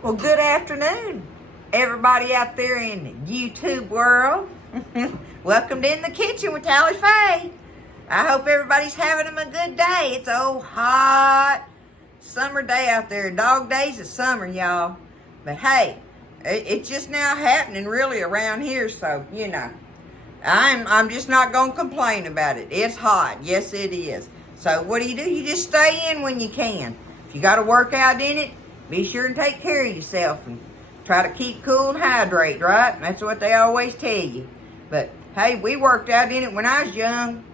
Well, good afternoon, everybody out there in the YouTube world. Welcome to In the Kitchen with Tally Faye. I hope everybody's having a good day. It's a old hot summer day out there. Dog days of summer, y'all. But hey, it's just now happening really around here, so you know, I'm just not gonna complain about it. It's hot, yes it is. So what do? You just stay in when you can. If you got to work out in it, be sure and take care of yourself and try to keep cool and hydrate, right? That's what they always tell you. But hey, we worked out in it when I was young.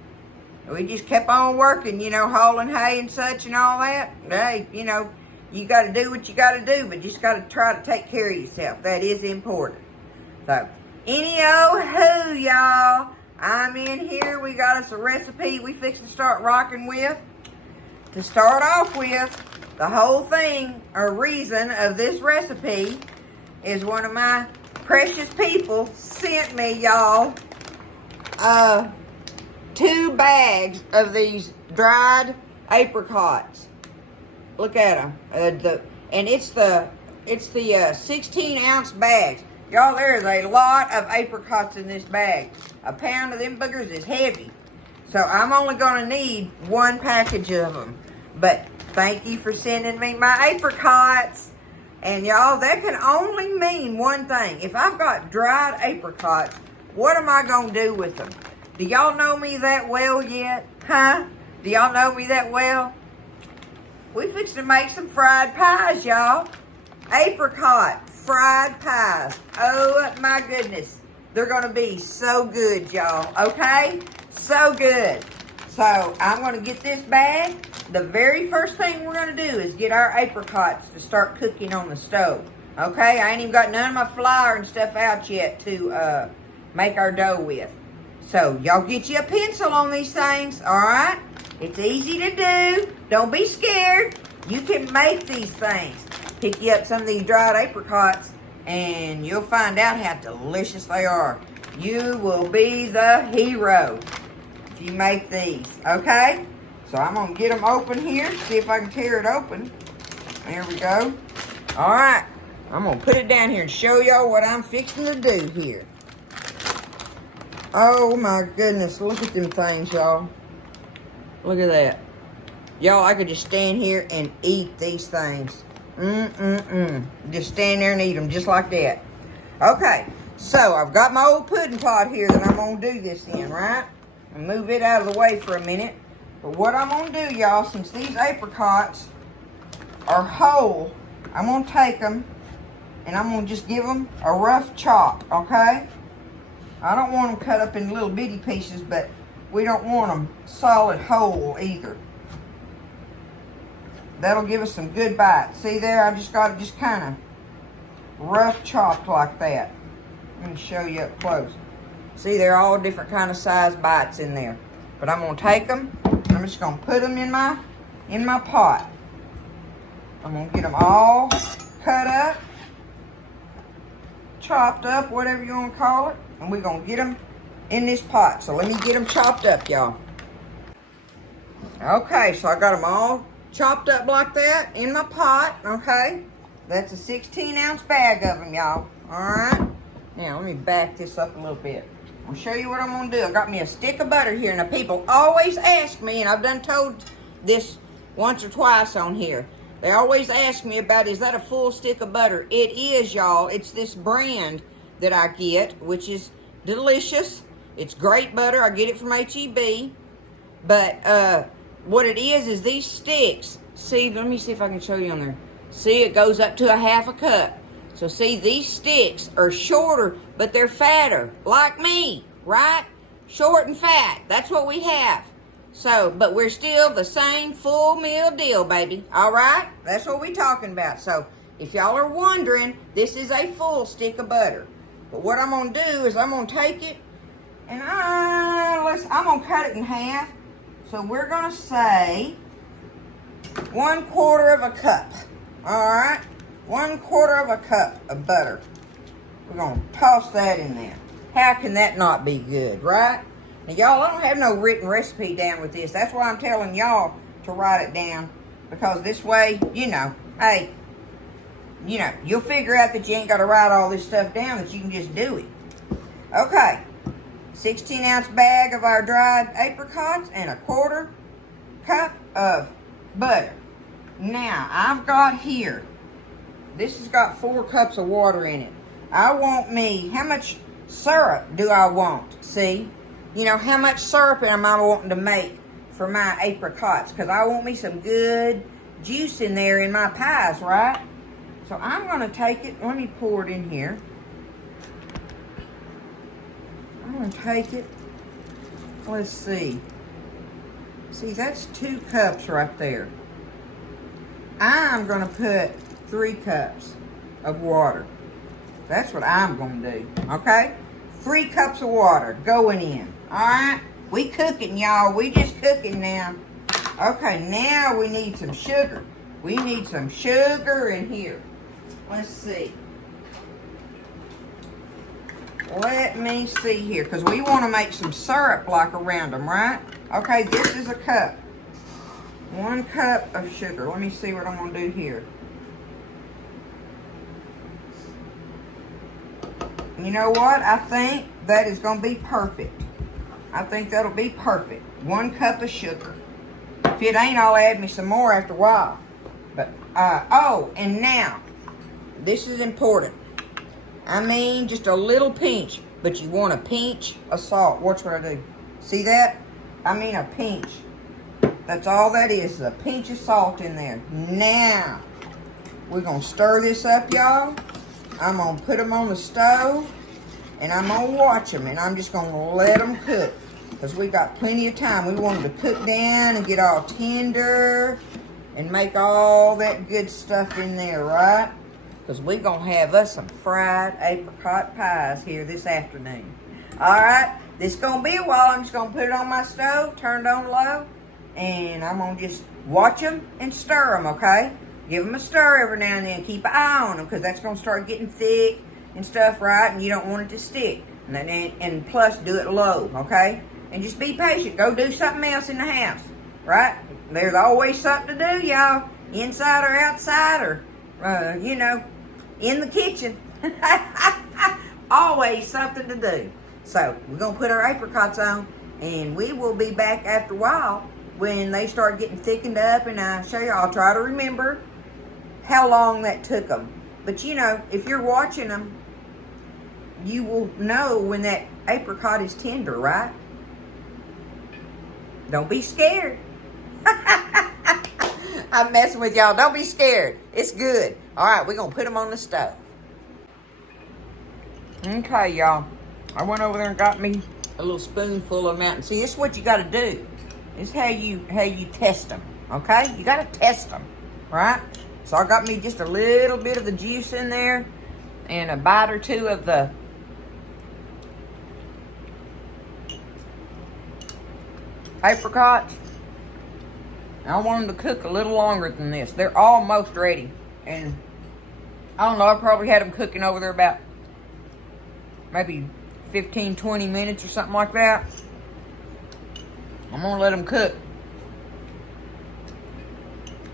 We just kept on working, you know, hauling hay and such and all that. Hey, you know, you got to do what you got to do, but just got to try to take care of yourself. That is important. So, any-oh-hoo, y'all. I'm in here. We got us a recipe we fix to start rocking with. To start off with, the whole thing or reason of this recipe is one of my precious people sent me, y'all, 2 bags of these dried apricots. Look at them. And it's the 16-ounce bags. Y'all, there is a lot of apricots in this bag. A pound of them boogers is heavy. So I'm only going to need 1 package of them. But thank you for sending me my apricots. And y'all, that can only mean one thing. If I've got dried apricots, what am I going to do with them? Do y'all know me that well yet? Huh? Do y'all know me that well? We fixing to make some fried pies, y'all. Apricot fried pies. Oh my goodness. They're going to be so good, y'all. Okay? So good. So I'm going to get this bag. The very first thing we're going to do is get our apricots to start cooking on the stove. Okay? I ain't even got none of my flour and stuff out yet to make our dough with. So y'all get you a pencil on these things, alright? It's easy to do. Don't be scared. You can make these things. Pick you up some of these dried apricots and you'll find out how delicious they are. You will be the hero if you make these, okay? So I'm going to get them open here, see if I can tear it open. There we go. Alright, I'm going to put it down here and show y'all what I'm fixing to do here. Oh my goodness, look at them things, y'all. Look at that. Y'all, I could just stand here and eat these things. Just stand there and eat them just like that. Okay, so I've got my old pudding pot here that I'm going to do this in, right? And move it out of the way for a minute. But what I'm going to do, y'all, since these apricots are whole, I'm going to take them and I'm going to just give them a rough chop, okay? I don't want them cut up in little bitty pieces, but we don't want them solid whole either. That'll give us some good bites. See there, I just got it just kind of rough chopped like that. Let me show you up close. See, they're all different kind of size bites in there. But I'm going to take them. I'm just going to put them in my pot. I'm going to get them all cut up, chopped up, whatever you want to call it. And we're going to get them in this pot. So let me get them chopped up, y'all. Okay, so I got them all chopped up like that in my pot, okay? That's a 16-ounce bag of them, y'all. All right? Now, let me back this up a little bit. I'll show you what I'm going to do. I got me a stick of butter here. Now, people always ask me, and I've done told this once or twice on here. They always ask me about, is that a full stick of butter? It is, y'all. It's this brand that I get, which is delicious. It's great butter. I get it from H-E-B. But what it is these sticks. See, let me see if I can show you on there. See, it goes up to a half a cup. So see, these sticks are shorter, but they're fatter, like me, right? Short and fat. That's what we have. So, but we're still the same full meal deal, baby. All right? That's what we're talking about. So, if y'all are wondering, this is a full stick of butter. But what I'm going to do is I'm going to take it and I'm going to cut it in half. So we're going to say 1/4 of a cup. All right? 1/4 of a cup of butter. We're going to toss that in there. How can that not be good, right? Now, y'all, I don't have no written recipe down with this. That's why I'm telling y'all to write it down. Because this way, you know, hey, you know, you'll figure out that you ain't got to write all this stuff down, that you can just do it. Okay, 16-ounce bag of our dried apricots and a 1/4 cup of butter. Now, I've got here, this has got 4 cups of water in it. I want me, how much syrup do I want? See? You know, how much syrup am I wanting to make for my apricots? Because I want me some good juice in there in my pies, right? So I'm going to take it, let me pour it in here. I'm going to take it, let's see. See, that's 2 cups right there. I'm going to put 3 cups of water. That's what I'm going to do, okay? 3 cups of water going in, all right? We cooking, y'all. We just cooking now. Okay, now we need some sugar. We need some sugar in here. Let's see. Let me see here, because we want to make some syrup like around them, right? Okay, this is a cup. 1 cup of sugar. Let me see what I'm going to do here. You know what? I think that is going to be perfect. I think that'll be perfect. 1 cup of sugar. If it ain't, I'll add me some more after a while. But, oh, and now, this is important. I mean, just a little pinch, but you want a pinch of salt. Watch what I do. See that? I mean a pinch. That's all that is, a pinch of salt in there. Now, we're going to stir this up, y'all. I'm going to put them on the stove, and I'm going to watch them, and I'm just going to let them cook, because we got plenty of time. We want them to cook down and get all tender and make all that good stuff in there, right? Because we're going to have us some fried apricot pies here this afternoon. All right? This is going to be a while. I'm just going to put it on my stove, turned on low, and I'm going to just watch them and stir them, okay? Give them a stir every now and then. Keep an eye on them, because that's going to start getting thick and stuff, right? And you don't want it to stick. And plus, do it low, okay? And just be patient. Go do something else in the house, right? There's always something to do, y'all. Inside or outside or, you know, in the kitchen. Always something to do. So, we're going to put our apricots on, and we will be back after a while when they start getting thickened up, and I'll show you. I'll try to remember how long that took them. But, you know, if you're watching them, you will know when that apricot is tender, right? Don't be scared. I'm messing with y'all. Don't be scared. It's good. All right, we're going to put them on the stove. Okay, y'all. I went over there and got me a little spoonful of mountain. See, this is what you got to do. This is how you test them, okay? You got to test them, right? So I got me just a little bit of the juice in there and a bite or 2 of the apricots. I want them to cook a little longer than this. They're almost ready. And I don't know, I probably had them cooking over there about maybe 15, 20 minutes or something like that. I'm going to let them cook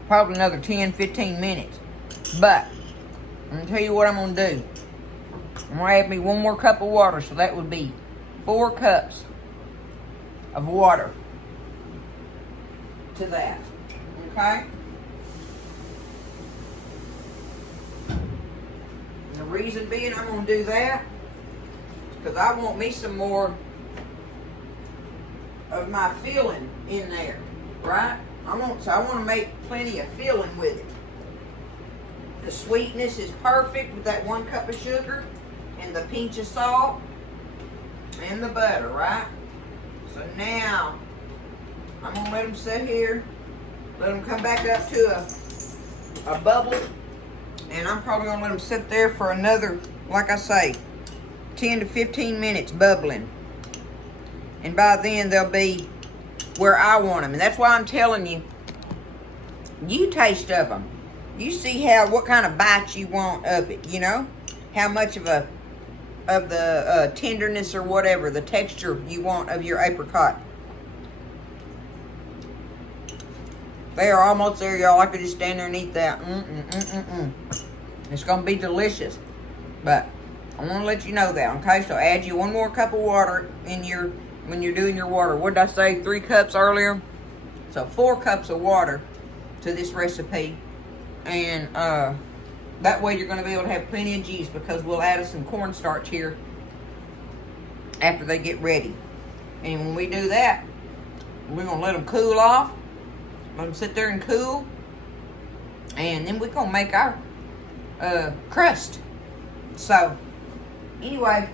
probably another 10, 15 minutes. But I'm going to tell you what I'm going to do. I'm going to add me 1 more cup of water, so that would be 4 cups of water to that. Okay? And the reason being I'm going to do that is because I want me some more of my filling in there, right? I want to make plenty of filling with it. The sweetness is perfect with that 1 cup of sugar and the pinch of salt and the butter, right? So now I'm gonna let them sit here, let them come back up to a bubble, and I'm probably gonna let them sit there for another, like I say, 10 to 15 minutes bubbling. And by then they'll be where I want them. And that's why I'm telling you, you taste of them. You see what kind of bite you want of it, you know? How much of the tenderness or whatever, the texture you want of your apricot. They are almost there, y'all. I could just stand there and eat that. It's going to be delicious. But I want to let you know that, okay? So add you 1 more cup of water in your, when you're doing your water. What did I say? 3 cups earlier? So 4 cups of water to this recipe. And that way you're going to be able to have plenty of juice, because we'll add some cornstarch here after they get ready. And when we do that, we're going to let them cool off. Let them sit there and cool. And then we're going to make our crust. So, anyway,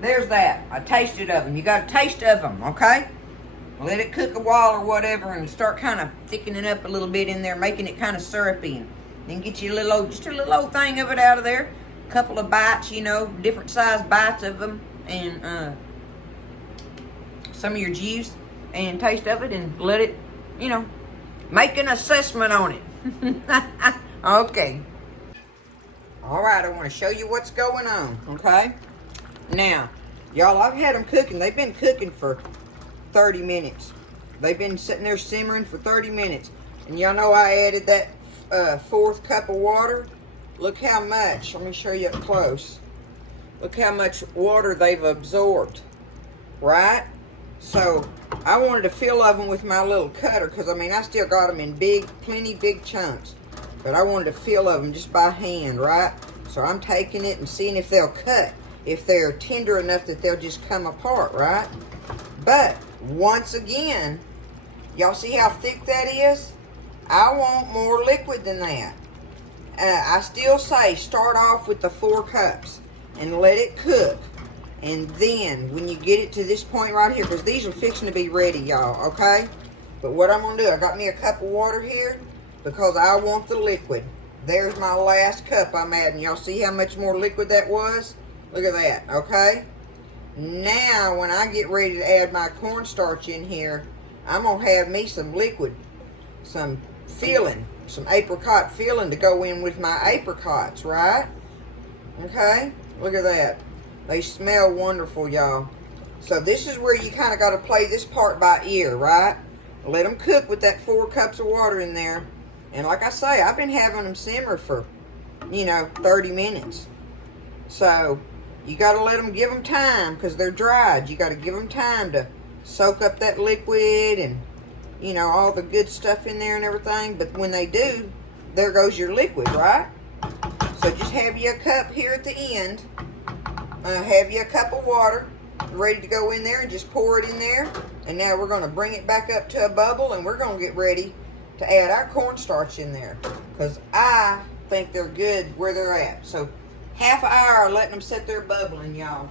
there's that. A tasted of them. You got a taste of them, okay? Let it cook a while or whatever and start kind of thickening up a little bit in there, making it kind of syrupy. And then get you a little old, just a little old thing of it out of there. A couple of bites, you know, different size bites of them. And some of your juice and taste of it, and let it, you know, make an assessment on it. Okay. All right, I want to show you what's going on, okay? Now, y'all, I've had them cooking. They've been cooking for 30 minutes. They've been sitting there simmering for 30 minutes. And y'all know I added that 4th cup of water. Look how much. Let me show you up close. Look how much water they've absorbed, right? So, I wanted to fill of them with my little cutter, because, I mean, I still got them in plenty big chunks. But I wanted to fill of them just by hand, right? So, I'm taking it and seeing if they'll cut. If they're tender enough that they'll just come apart, right? But, once again, y'all see how thick that is? I want more liquid than that. I still say start off with the 4 cups and let it cook. And then, when you get it to this point right here, because these are fixing to be ready, y'all, okay? But what I'm going to do, I got me a cup of water here because I want the liquid. There's my last cup I'm adding. Y'all see how much more liquid that was? Look at that, okay? Now, when I get ready to add my cornstarch in here, I'm going to have me some liquid, some filling, some apricot filling to go in with my apricots, right? Okay? Look at that. They smell wonderful, y'all. So this is where you kind of got to play this part by ear, right? Let them cook with that 4 cups of water in there. And like I say, I've been having them simmer for, you know, 30 minutes. So you got to let them, give them time, because they're dried. You got to give them time to soak up that liquid and, you know, all the good stuff in there and everything. But when they do, there goes your liquid, right? So just have you a cup here at the end. Have you a cup of water ready to go in there, and just pour it in there. And now we're going to bring it back up to a bubble, and we're going to get ready to add our cornstarch in there, because I think they're good where they're at. So half an hour letting them sit there bubbling, y'all.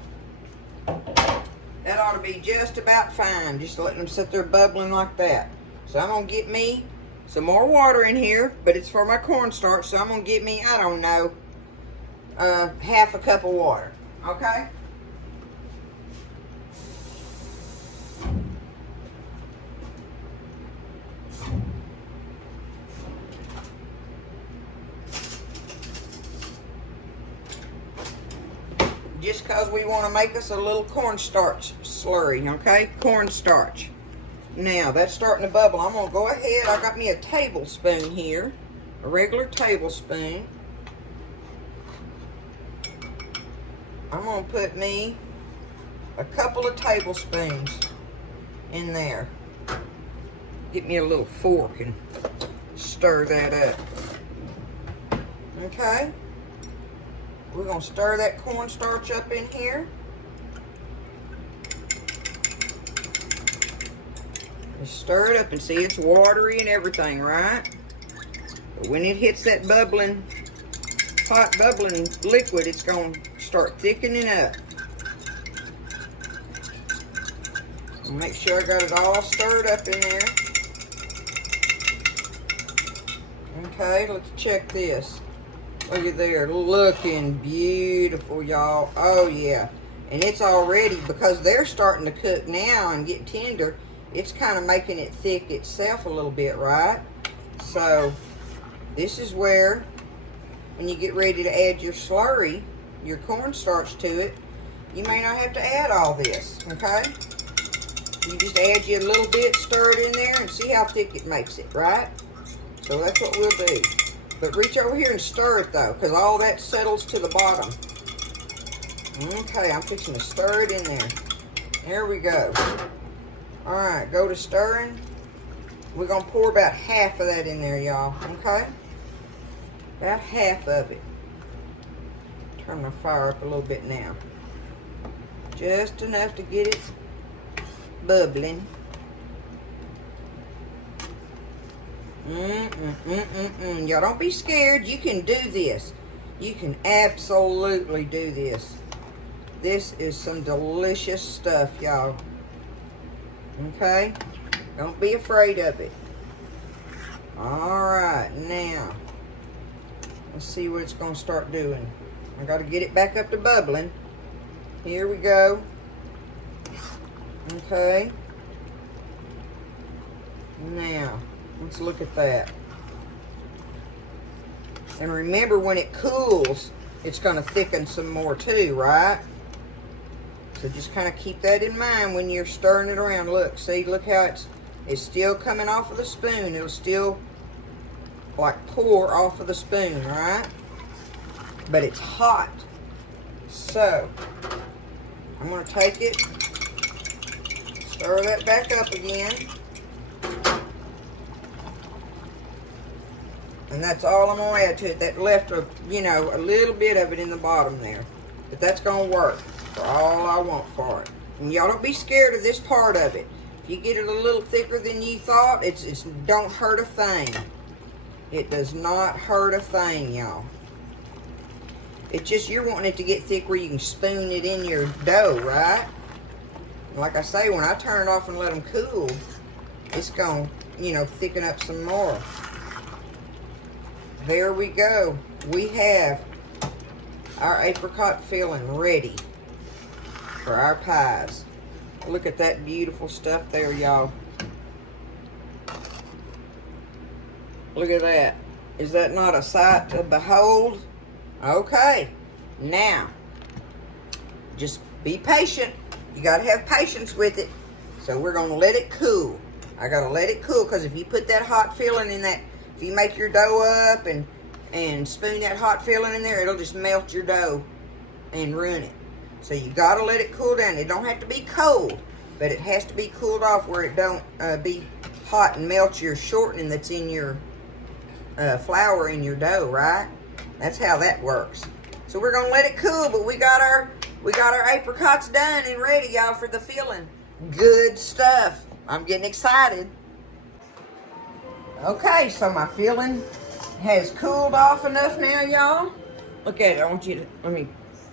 That ought to be just about fine, just letting them sit there bubbling like that. So I'm going to get me some more water in here, but it's for my cornstarch, so I'm going to get me, I don't know, half a cup of water. Okay? Just because we want to make us a little cornstarch slurry, okay? Cornstarch. Now, that's starting to bubble. I'm going to go ahead. I got me a tablespoon here, a regular tablespoon. I'm going to put me a couple of tablespoons in there. Get me a little fork and stir that up. Okay? We're going to stir that cornstarch up in here. Just stir it up and see it's watery and everything, right? But when it hits that bubbling, hot bubbling liquid, it's going to start thickening up. I'll make sure I got it all stirred up in there. Okay, let's check this. Look at there, looking beautiful, y'all. Oh yeah, and it's already, because they're starting to cook now and get tender, it's kind of making it thick itself a little bit, right? So this is where, when you get ready to add your slurry, your cornstarch to it, you may not have to add all this, okay? You just add you a little bit, stir it in there, and see how thick it makes it, right? So that's what we'll do. But reach over here and stir it though, because all that settles to the bottom. Okay, I'm fixing to stir it in there. There we go. All right, go to stirring. We're gonna pour about half of that in there, y'all, okay? About half of it. Turn my fire up a little bit now. Just enough to get it bubbling. Y'all don't be scared. You can do this. You can absolutely do this. This is some delicious stuff, y'all. Okay? Don't be afraid of it. Alright, now. Let's see what it's going to start doing. I got to get it back up to bubbling. Here we go. Okay. Now, let's look at that. And remember, when it cools, it's going to thicken some more too, right? So just kind of keep that in mind when you're stirring it around. Look, see, look how it's still coming off of the spoon. It'll still like pour off of the spoon, right? But it's hot. So I'm going to take it, stir that back up again. And that's all I'm going to add to it. That left, a little bit of it in the bottom there. But that's going to work for all I want for it. And y'all don't be scared of this part of it. If you get it a little thicker than you thought, it's don't hurt a thing. It does not hurt a thing, y'all. It's just you're wanting it to get thick where you can spoon it in your dough, right? And like I say, when I turn it off and let them cool, it's going to, thicken up some more. There we go. We have our apricot filling ready for our pies. Look at that beautiful stuff there, y'all. Look at that. Is that not a sight to behold? Okay. Now, just be patient. You got to have patience with it. So we're going to let it cool. I got to let it cool, because if you put that hot filling in that, if you make your dough up and spoon that hot filling in there, it'll just melt your dough and ruin it. So you got to let it cool down. It don't have to be cold, but it has to be cooled off where it don't be hot and melt your shortening that's in your flour in your dough, right? That's how that works. So we're gonna let it cool, but we got our apricots done and ready, y'all, for the filling. Good stuff. I'm getting excited. Okay, so my filling has cooled off enough now, y'all. Look at it. I want you to, let me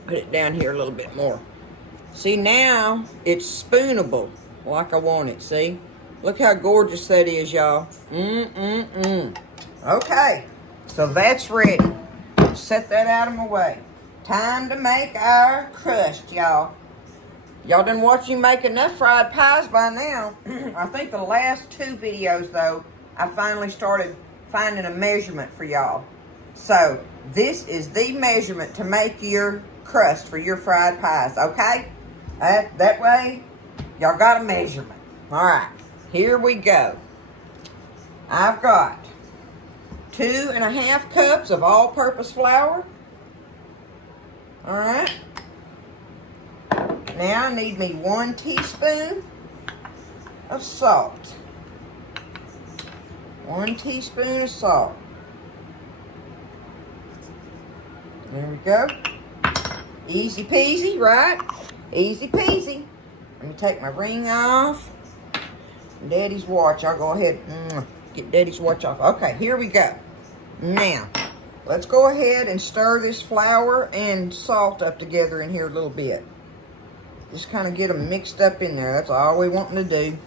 put it down here a little bit more. See, now it's spoonable like I want it, see? Look how gorgeous that is, y'all. Okay, so that's ready. Set that out of my way. Time to make our crust, y'all. Y'all done watched me make enough fried pies by now. I think the last 2 videos, though, I finally started finding a measurement for y'all. So, this is the measurement to make your crust for your fried pies, okay? That way, y'all got a measurement. All right, here we go. I've got 2.5 cups of all-purpose flour. All right. Now I need me 1 teaspoon of salt. 1 teaspoon of salt. There we go. Easy peasy, right? Easy peasy. Let me take my ring off. Daddy's watch. I'll go ahead and get Daddy's watch off. Okay, here we go. Now, let's go ahead and stir this flour and salt up together in here a little bit. Just kind of get them mixed up in there. That's all we wanting to do.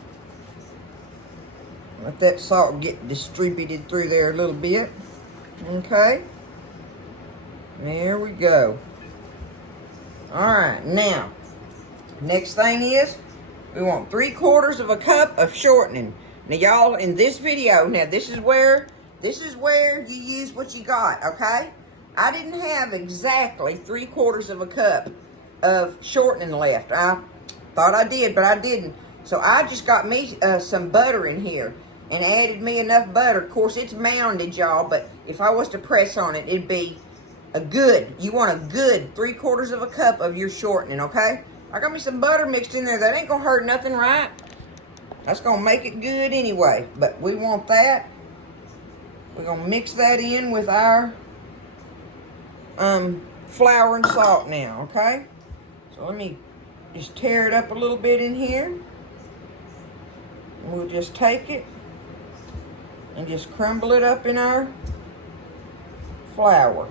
Let that salt get distributed through there a little bit. Okay. There we go. Alright, now, next thing is, we want 3/4 of a cup of shortening. Now, y'all, in this video, now this is where you use what you got, okay? I didn't have exactly 3/4 of a cup of shortening left. I thought I did, but I didn't. So I just got me some butter in here. and added me enough butter. Of course, it's mounded, y'all, but if I was to press on it, it'd be you want a good 3/4 of a cup of your shortening, okay? I got me some butter mixed in there. That ain't gonna hurt nothing, right? That's gonna make it good anyway, but we want that. We're gonna mix that in with our flour and salt now, okay? So let me just tear it up a little bit in here. We'll just take it and just crumble it up in our flour.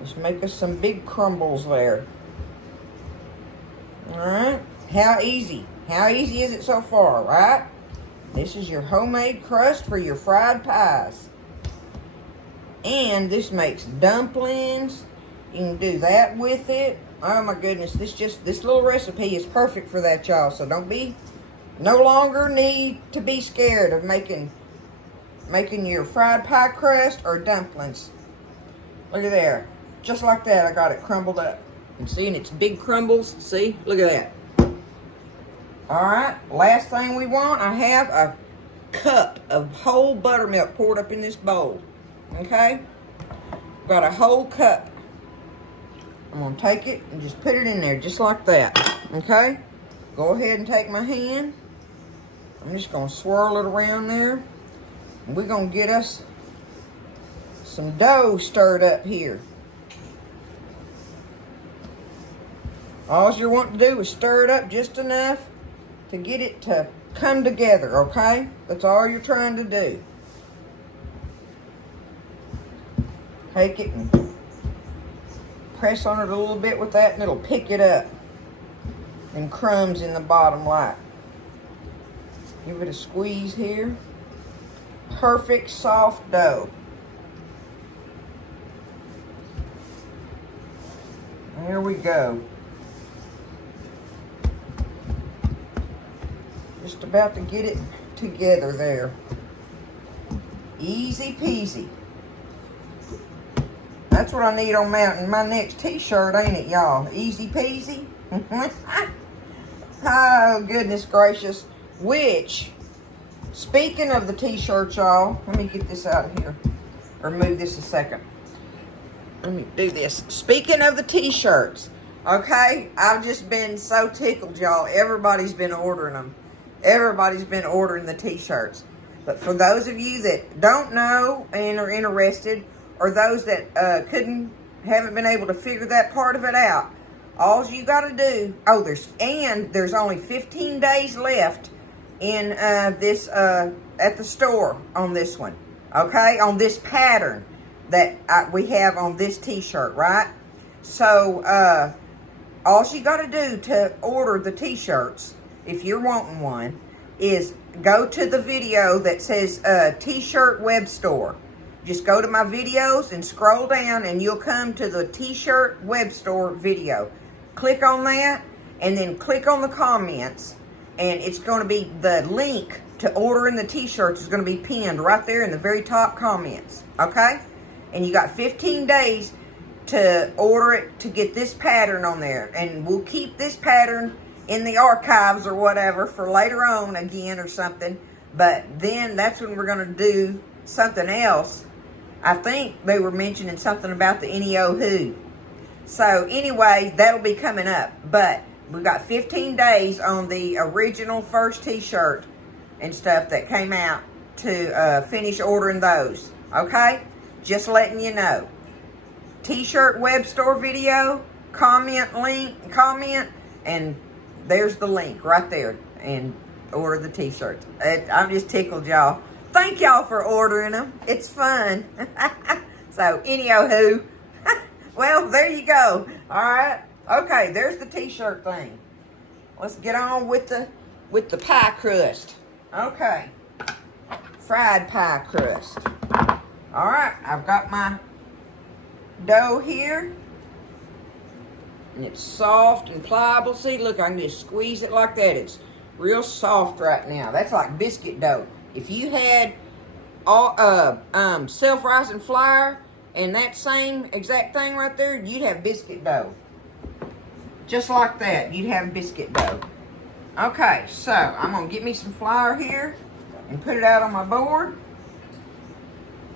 Just make us some big crumbles there. Alright, how easy? How easy is it so far, right? This is your homemade crust for your fried pies. And this makes dumplings. You can do that with it. Oh my goodness, this little recipe is perfect for that, y'all. So no longer need to be scared of making your fried pie crust or dumplings. Look at there. Just like that, I got it crumbled up. And see, and it's big crumbles. See, look at that. All right, last thing we want, I have a cup of whole buttermilk poured up in this bowl. Okay? Got a whole cup. I'm going to take it and just put it in there just like that. Okay? Go ahead and take my hand. I'm just going to swirl it around there. And we're going to get us some dough stirred up here. All you're wanting to do is stir it up just enough to get it to come together, okay? That's all you're trying to do. Take it and press on it a little bit with that and it'll pick it up. And crumbs in the bottom like. Give it a squeeze here. Perfect soft dough. There we go. Just about to get it together there. Easy peasy. That's what I need on my next t-shirt, ain't it, y'all? Easy peasy. Oh, goodness gracious. Which, speaking of the t-shirt, y'all, let me get this out of here. Or move this a second. Let me do this. Speaking of the t-shirts, okay? I've just been so tickled, y'all. Everybody's been ordering them. Everybody's been ordering the t-shirts. But for those of you that don't know and are interested, or those that haven't been able to figure that part of it out, all you got to do, there's only 15 days left in this at the store on this one, okay? On this pattern that we have on this t-shirt, right? So all you got to do to order the t-shirts, if you're wanting one, is go to the video that says t-shirt web store. Just go to my videos and scroll down and you'll come to the t-shirt web store video. Click on that and then click on the comments, and it's going to be the link to ordering the t-shirts is going to be pinned right there in the very top comments, okay? And you got 15 days to order it to get this pattern on there, and we'll keep this pattern in the archives or whatever for later on again or something, but then that's when we're going to do something else. I think they were mentioning something about the Neo Who. So anyway, that'll be coming up, but we've got 15 days on the original first t-shirt and stuff that came out to finish ordering those, okay? Just letting you know. T-shirt web store video, comment, and there's the link right there, and order the t-shirts. I'm just tickled, y'all. Thank y'all for ordering them. It's fun. So, anywho, well, there you go. All right. Okay, there's the t-shirt thing. Let's get on with the pie crust. Okay. Fried pie crust. All right, I've got my dough here. And it's soft and pliable. See, look, I can just squeeze it like that. It's real soft right now. That's like biscuit dough. If you had all self-rising flour and that same exact thing right there, you'd have biscuit dough. Just like that, you'd have biscuit dough. Okay, so I'm gonna get me some flour here and put it out on my board,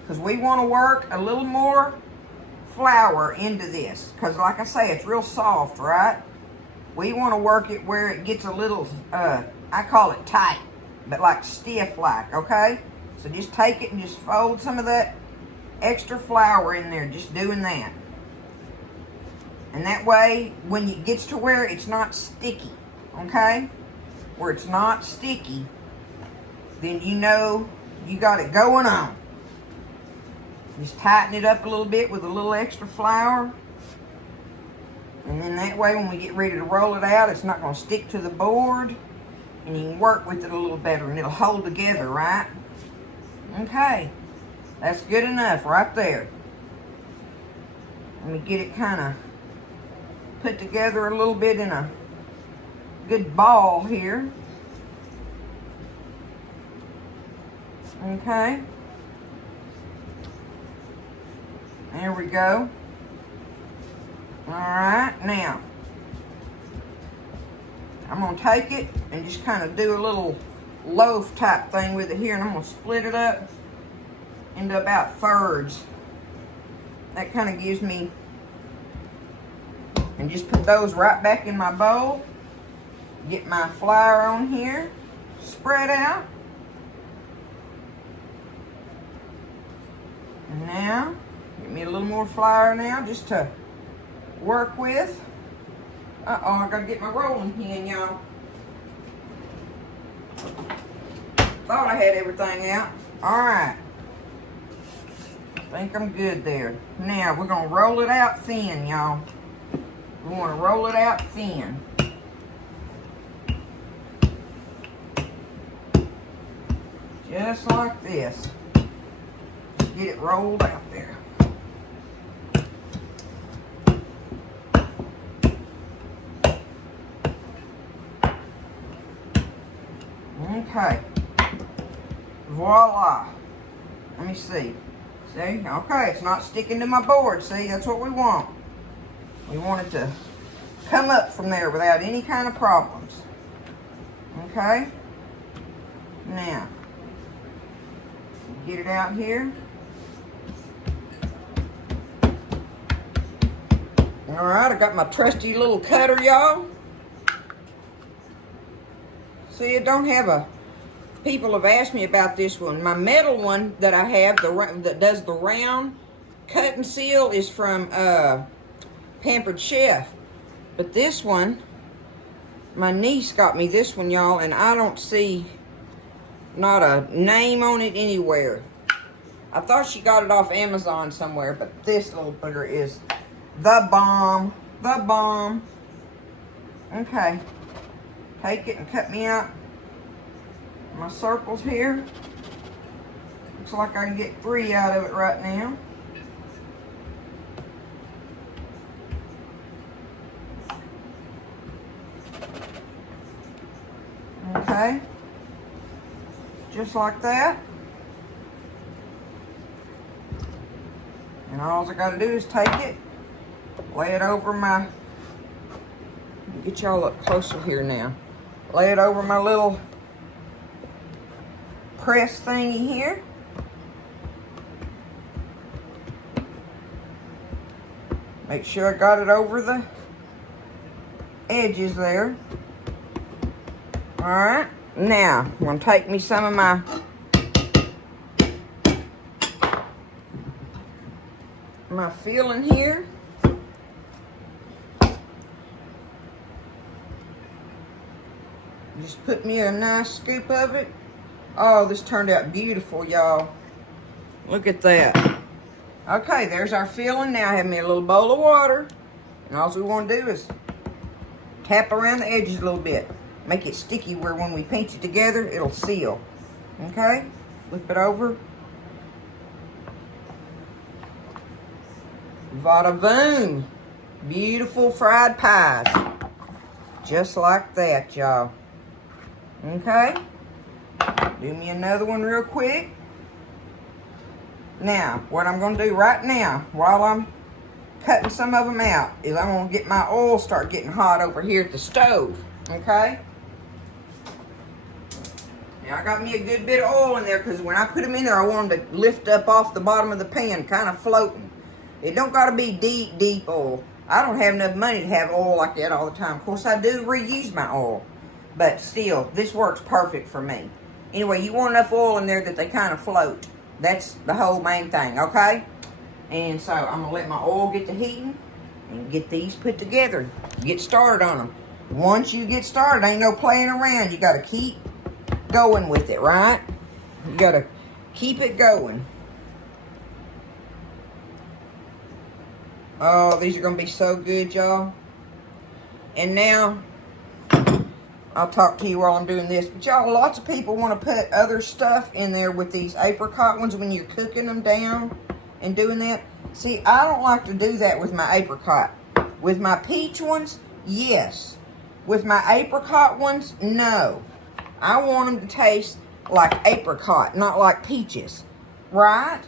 because we want to work a little more flour into this, because like I say, it's real soft, right? We want to work it where it gets a little, I call it tight, but like stiff like, okay? So just take it and just fold some of that extra flour in there, just doing that. And that way, when it gets to where it's not sticky, okay? Where it's not sticky, then you know you got it going on. Just tighten it up a little bit with a little extra flour. And then that way, when we get ready to roll it out, it's not going to stick to the board. And you can work with it a little better, and it'll hold together, right? Okay. That's good enough right there. Let me get it kind of put together a little bit in a good ball here. Okay. There we go. Alright, now I'm going to take it and just kind of do a little loaf type thing with it here, and I'm going to split it up into about thirds. That kind of gives me, and just put those right back in my bowl. Get my flour on here, spread out. And now, get me a little more flour now just to work with. Uh-oh, I gotta get my rolling pin, y'all. Thought I had everything out. Alright. I think I'm good there. Now, we're gonna roll it out thin, y'all. We wanna roll it out thin. Just like this. Get it rolled out there. Okay. Voila. Let me see. See? Okay, it's not sticking to my board. See, that's what we want. We want it to come up from there without any kind of problems. Okay? Now, get it out here. Alright, I got my trusty little cutter, y'all. See, it don't have a... People have asked me about this one. My metal one that I have, that does the round cut and seal, is from Pampered Chef. But this one, my niece got me this one, y'all, and I don't see not a name on it anywhere. I thought she got it off Amazon somewhere, but this little booger is the bomb. The bomb. Okay. Take it and cut me out my circles here. Looks like I can get 3 out of it right now. Okay. Just like that. And all I gotta do is take it, lay it over my, get y'all up closer here now. Lay it over my little press thingy here. Make sure I got it over the edges there. Alright, now I'm going to take me some of my filling here. Just put me a nice scoop of it. Oh, this turned out beautiful, y'all. Look at that. Okay, there's our filling. Now I have me a little bowl of water. And all we want to do is tap around the edges a little bit. Make it sticky where when we pinch it together, it'll seal. Okay? Flip it over. Vada boom. Beautiful fried pies. Just like that, y'all. Okay? Do me another one real quick. Now, what I'm going to do right now, while I'm cutting some of them out, is I'm going to get my oil start getting hot over here at the stove. Okay? Now I got me a good bit of oil in there because when I put them in there, I want them to lift up off the bottom of the pan, kind of floating. It don't got to be deep, deep oil. I don't have enough money to have oil like that all the time. Of course, I do reuse my oil, but still, this works perfect for me. Anyway, you want enough oil in there that they kind of float. That's the whole main thing, okay? And so I'm gonna let my oil get to heating and get these put together. Get started on them. Once you get started, ain't no playing around. You gotta keep going with it, right? You gotta keep it going. Oh, these are gonna be so good, y'all. And now, I'll talk to you while I'm doing this. But y'all, lots of people want to put other stuff in there with these apricot ones when you're cooking them down and doing that. See, I don't like to do that with my apricot. With my peach ones, yes. With my apricot ones, no. I want them to taste like apricot, not like peaches, right?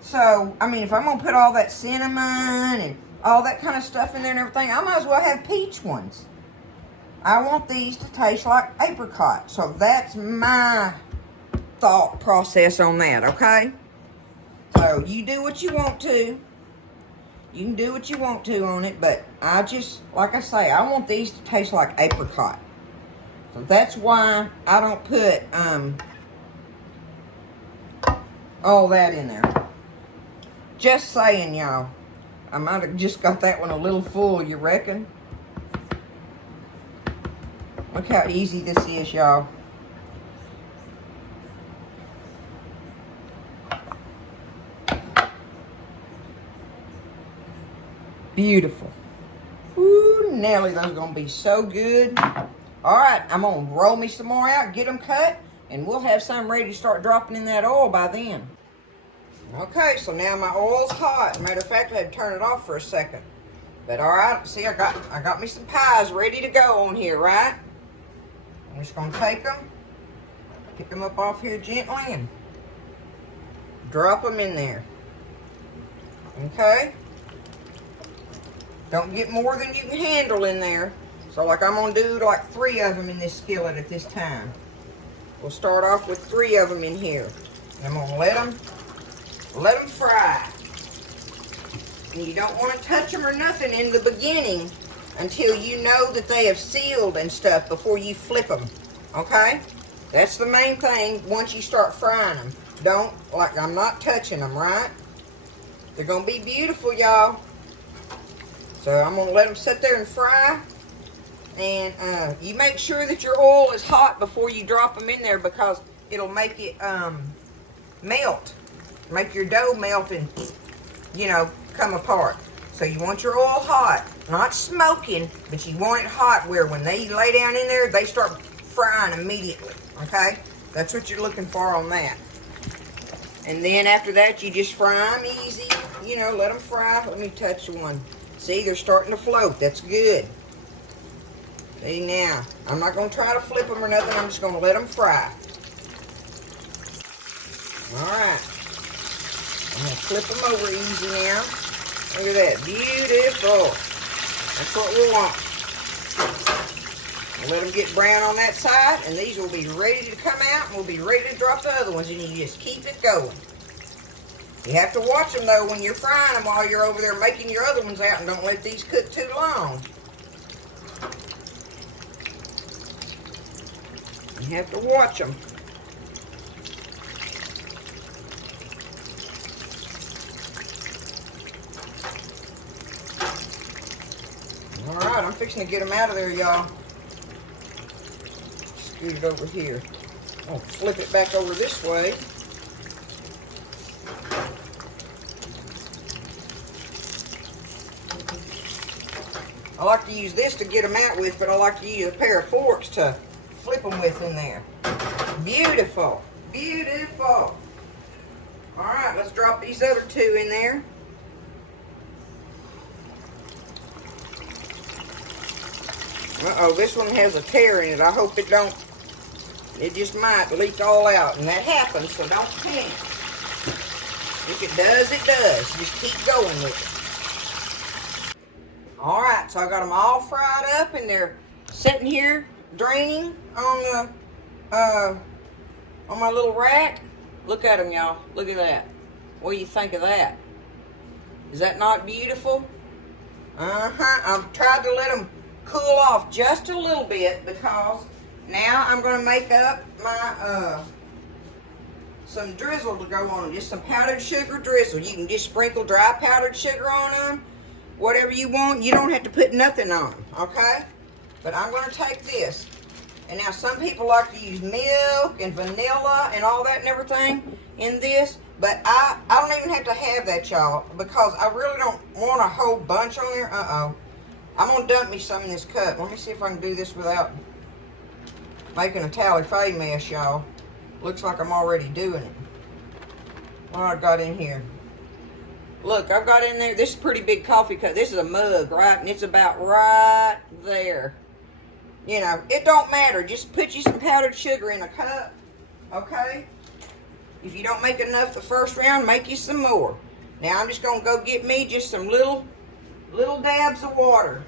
So, I mean, if I'm going to put all that cinnamon and all that kind of stuff in there and everything, I might as well have peach ones. I want these to taste like apricot. So that's my thought process on that, okay? So you do what you want to. You can do what you want to on it, but I just, like I say, I want these to taste like apricot. So that's why I don't put all that in there. Just saying, y'all. I might have just got that one a little full, you reckon? Look how easy this is, y'all. Beautiful. Ooh, Nelly, those are going to be so good. All right, I'm going to roll me some more out, get them cut, and we'll have some ready to start dropping in that oil by then. Okay, so now my oil's hot. Matter of fact, I had to turn it off for a second. But all right, see, I got me some pies ready to go on here, right? I'm just going to take them, pick them up off here gently, and drop them in there. Okay? Don't get more than you can handle in there. So like I'm going to do like 3 of them in this skillet at this time. We'll start off with 3 of them in here. And I'm going to let them fry. And you don't want to touch them or nothing in the beginning until you know that they have sealed and stuff before you flip them, okay? That's the main thing once you start frying them. Don't, like, I'm not touching them, right? They're going to be beautiful, y'all. So I'm going to let them sit there and fry. And you make sure that your oil is hot before you drop them in there because it'll make it melt. Make your dough melt and, you know, come apart. So you want your oil hot, not smoking, but you want it hot where when they lay down in there, they start frying immediately, okay? That's what you're looking for on that. And then after that, you just fry them easy, you know, let them fry. Let me touch one. See, they're starting to float. That's good. See, now, I'm not going to try to flip them or nothing. I'm just going to let them fry. All right. I'm going to flip them over easy now. Look at that. Beautiful. That's what we want. Let them get brown on that side, and these will be ready to come out, and we'll be ready to drop the other ones, and you just keep it going. You have to watch them, though, when you're frying them while you're over there making your other ones out, and don't let these cook too long. You have to watch them. Alright, I'm fixing to get them out of there, y'all. Scoot it over here. I'll flip it back over this way. I like to use this to get them out with, but I like to use a pair of forks to flip them with in there. Beautiful. Beautiful. Alright, let's drop these other 2 in there. Uh-oh, this one has a tear in it. I hope it don't. It just might leak all out, and that happens, so don't panic. If it does, it does. Just keep going with it. All right, so I got them all fried up, and they're sitting here draining on the on my little rack. Look at them, y'all. Look at that. What do you think of that? Is that not beautiful? I've tried to let them cool off just a little bit because now I'm going to make up my some drizzle to go on them. Just some powdered sugar drizzle. You can just sprinkle dry powdered sugar on them. Whatever you want. You don't have to put nothing on them, okay? But I'm going to take this. And now some people like to use milk and vanilla and all that and everything in this. But I don't even have to have that, y'all, because I really don't want a whole bunch on there. I'm going to dump me some in this cup. Let me see if I can do this without making a tally-fay mess, y'all. Looks like I'm already doing it. What I got in here? Look, I've got in there, this is a pretty big coffee cup. This is a mug, right? And it's about right there. You know, it don't matter. Just put you some powdered sugar in a cup, okay? If you don't make enough the first round, make you some more. Now I'm just going to go get me just some little dabs of water.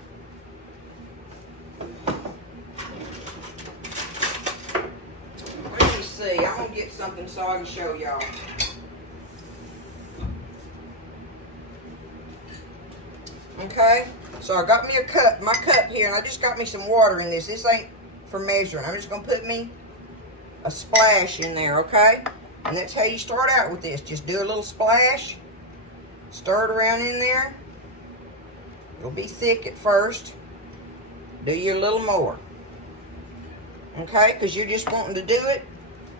Let me see. I'm going to get something so I can show y'all. Okay, so I got me my cup here, and I just got me some water in this. This ain't for measuring. I'm just going to put me a splash in there, okay? And that's how you start out with this. Just do a little splash. Stir it around in there. It'll be thick at first. Do you a little more. Okay, because you're just wanting to do it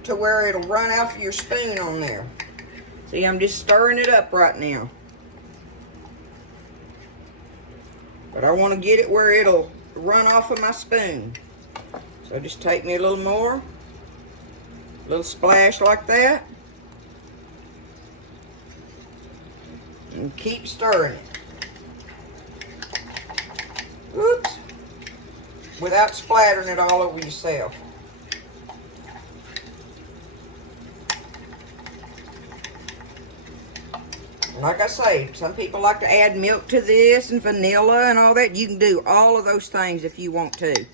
to where it'll run off your spoon on there. See, I'm just stirring it up right now. But I want to get it where it'll run off of my spoon. So just take me a little more. A little splash like that. And keep stirring it. Oops. Without splattering it all over yourself. Like I say, some people like to add milk to this and vanilla and all that. You can do all of those things if you want to.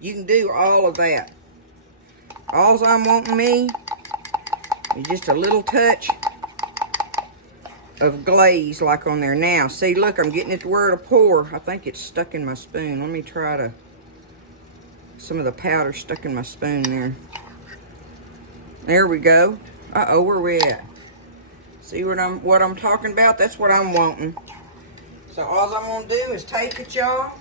You can do all of that. All I'm wanting me is just a little touch of glaze like on there. Now, see, look, I'm getting it to where it'll pour. I think it's stuck in my spoon. Let me try to... Some of the powder stuck in my spoon there. There we go. Uh-oh, where we at? See what I'm talking about? That's what I'm wanting. So all I'm gonna do is take it, y'all.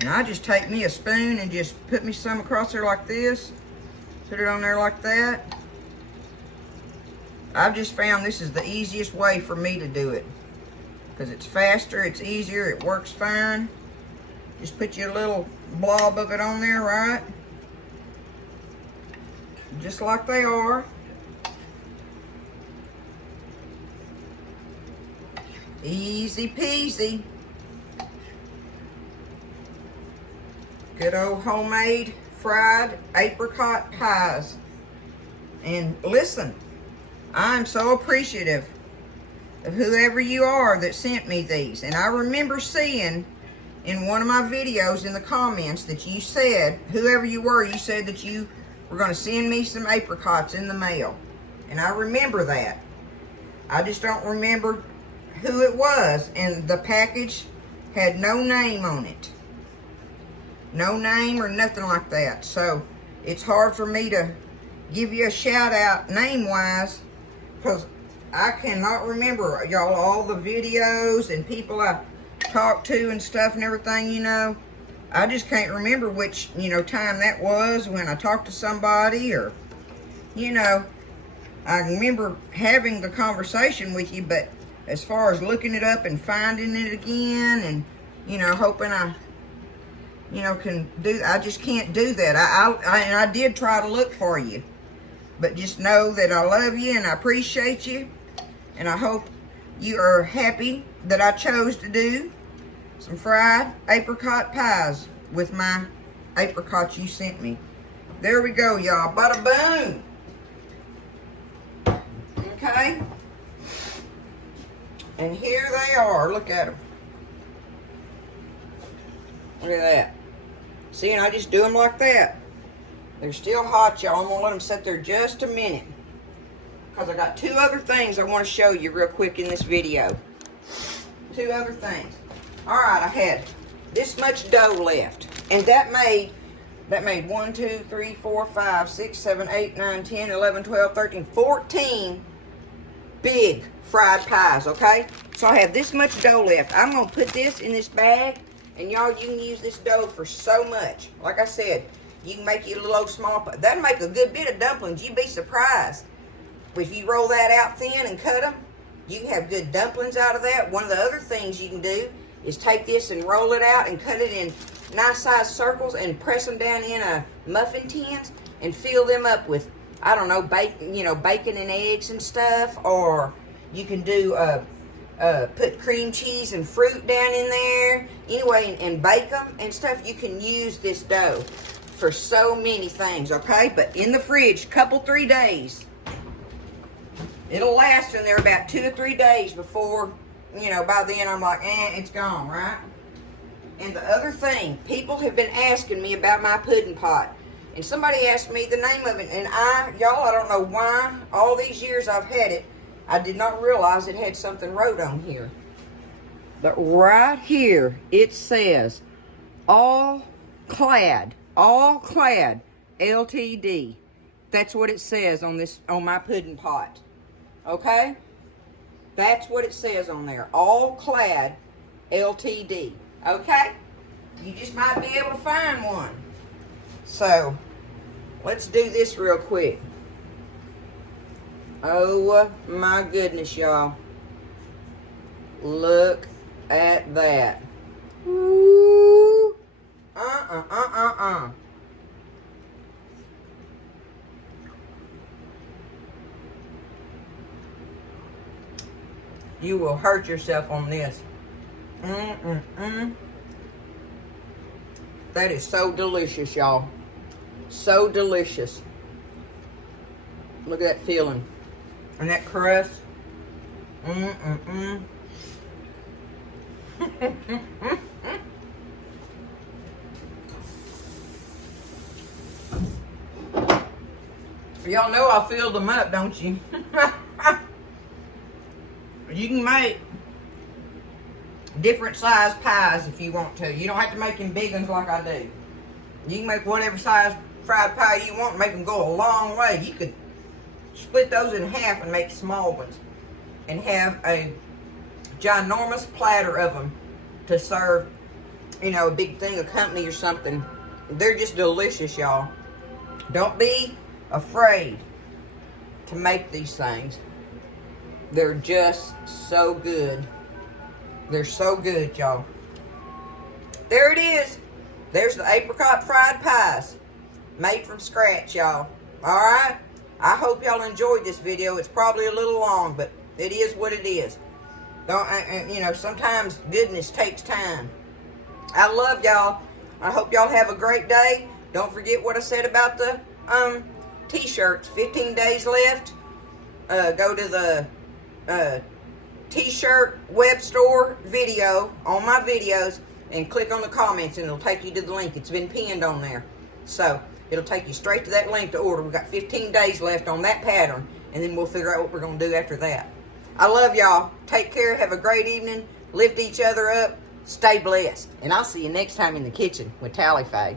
And I just take me a spoon and just put me some across there like this. Put it on there like that. I've just found this is the easiest way for me to do it. Because it's faster, it's easier, it works fine. Just put you a little blob of it on there, right? Just like they are. Easy peasy. Good old homemade fried apricot pies. And listen, I'm so appreciative of whoever you are that sent me these. And I remember seeing in one of my videos in the comments that you said, whoever you were, you said that you were going to send me some apricots in the mail. And I remember that. I just don't remember who it was, and the package had no name on it. No name or nothing like that. So it's hard for me to give you a shout out name wise, because I cannot remember, y'all, all the videos and people I talked to and stuff and everything, you know. I just can't remember which, you know, time that was when I talked to somebody, or, you know, I remember having the conversation with you, but as far as looking it up and finding it again and, you know, hoping I, you know, can do, I just can't do that. And I did try to look for you. But just know that I love you and I appreciate you. And I hope you are happy that I chose to do some fried apricot pies with my apricots you sent me. There we go, y'all. Bada boom. Okay. And here they are. Look at them. Look at that. See, and I just do them like that. They're still hot, y'all. I'm going to let them sit there just a minute. Because I got two other things I want to show you real quick in this video. Two other things. Alright, I had this much dough left. And that made 1, 2, 3, 4, 5, 6, 7, 8, 9, 10, 11, 12, 13, 14 big fried pies, okay? So I have this much dough left. I'm going to put this in this bag. And y'all, you can use this dough for so much. Like I said, you can make you a little old small pie. That'll make a good bit of dumplings. You'd be surprised. If you roll that out thin and cut them, you can have good dumplings out of that. One of the other things you can do is take this and roll it out and cut it in nice sized circles and press them down in a muffin tins and fill them up with, I don't know, bacon and eggs and stuff. Or you can do put cream cheese and fruit down in there. Anyway, and bake them and stuff. You can use this dough for so many things, okay? But in the fridge, 3 days. It'll last in there about 2 or 3 days before, by then I'm like, it's gone, right? And the other thing, people have been asking me about my pudding pot. And somebody asked me the name of it. And I don't know why, all these years I've had it, I did not realize it had something wrote on here. But right here, it says, all clad, LTD. That's what it says on my pudding pot. Okay? That's what it says on there. All clad, LTD. Okay? You just might be able to find one. So, let's do this real quick. Oh my goodness, y'all. Look at that. Ooh. You will hurt yourself on this. That is so delicious, y'all. So delicious. Look at that filling. And that crust. Y'all know I filled them up, don't you? You can make different size pies if you want to. You don't have to make them big ones like I do. You can make whatever size fried pie you want and make them go a long way. You could split those in half and make small ones and have a ginormous platter of them to serve, a big thing of company or something. They're just delicious, y'all. Don't be afraid to make these things. They're just so good. They're so good, y'all. There it is. There's the apricot fried pies. Made from scratch, y'all. Alright? I hope y'all enjoyed this video. It's probably a little long, but it is what it is. Sometimes goodness takes time. I love y'all. I hope y'all have a great day. Don't forget what I said about the t-shirts. 15 days left. Go to the t-shirt web store video on my videos and click on the comments and it'll take you to the link. It's been pinned on there. So it'll take you straight to that link to order. We've got 15 days left on that pattern and then we'll figure out what we're going to do after that. I love y'all. Take care. Have a great evening. Lift each other up. Stay blessed. And I'll see you next time in the kitchen with Tally Faye.